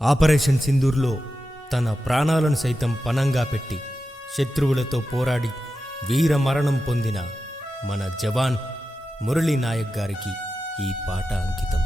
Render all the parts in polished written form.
Operation సింధూర్లో తన ప్రాణాలను సైతం పణంగా పెట్టి శత్రువులతో పోరాడి వీర మరణం పొందిన మన జవాన్ మురళీ నాయక్ గారికి ఈ పాట అంకితం.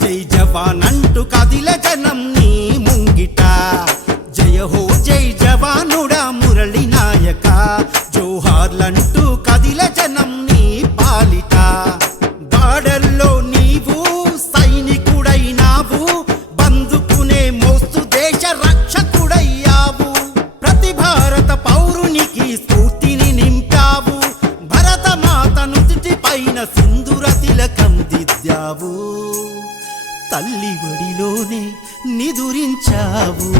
జై జవానంటూ కదిల జనం నీ ముంగిట. జయ హో జై జవానుడా మురళి నాయక, జోహార్లంటూ కదిల జనం నీ పాలిట. బార్డర్లో నీవు సైనికుడైనావు, బందుకునే మోస్తు దేశ రక్షకుడయ్యావు. ప్రతి భారత పౌరునికి స్ఫూర్తిని నింపావు, భరతమాత నుదుటి పైన సింధూర తిలకం దిద్దావు. తల్లి ఒడిలోనే నిదురించావు,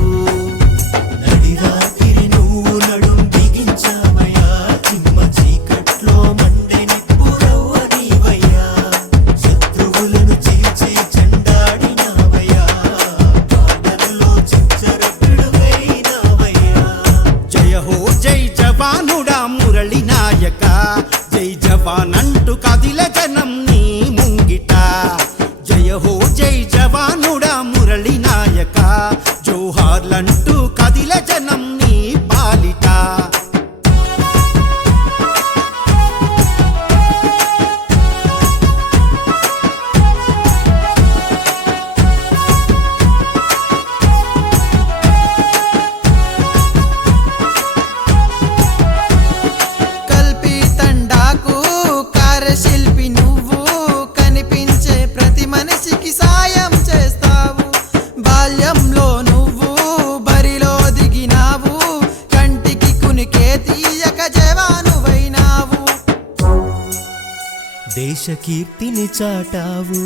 నడి రాత్రి నువ్వు నడుం బిగించావయ్యా. చిమ్మ చీకట్లో మండే నిప్పురవ్వ నీవయ్యా, శత్రువులను చీల్చి చెండాడినావయ్యా, బాటలో చిచ్చరపిడువైనావయ్యా. జయ హో జై జవానుడా మురళి నాయక, జై జవానంటూ కదిల జనం నీ ముంగిట. జయ హో జై జవానుడా మురళి నాయక, జోహార్లంటూ కదిల జనం నీ పాలిట. కల్పి తండాకు కార్యశిల్పి నువ్వు, కనిపించే ప్రతి మనిషికి సాయం చేస్తావు. బాల్యంలో నువ్వు బరిలో దిగినావు, కంటికి కునికే తీయక జవానువైనావు. దేశ కీర్తిని చాటావు.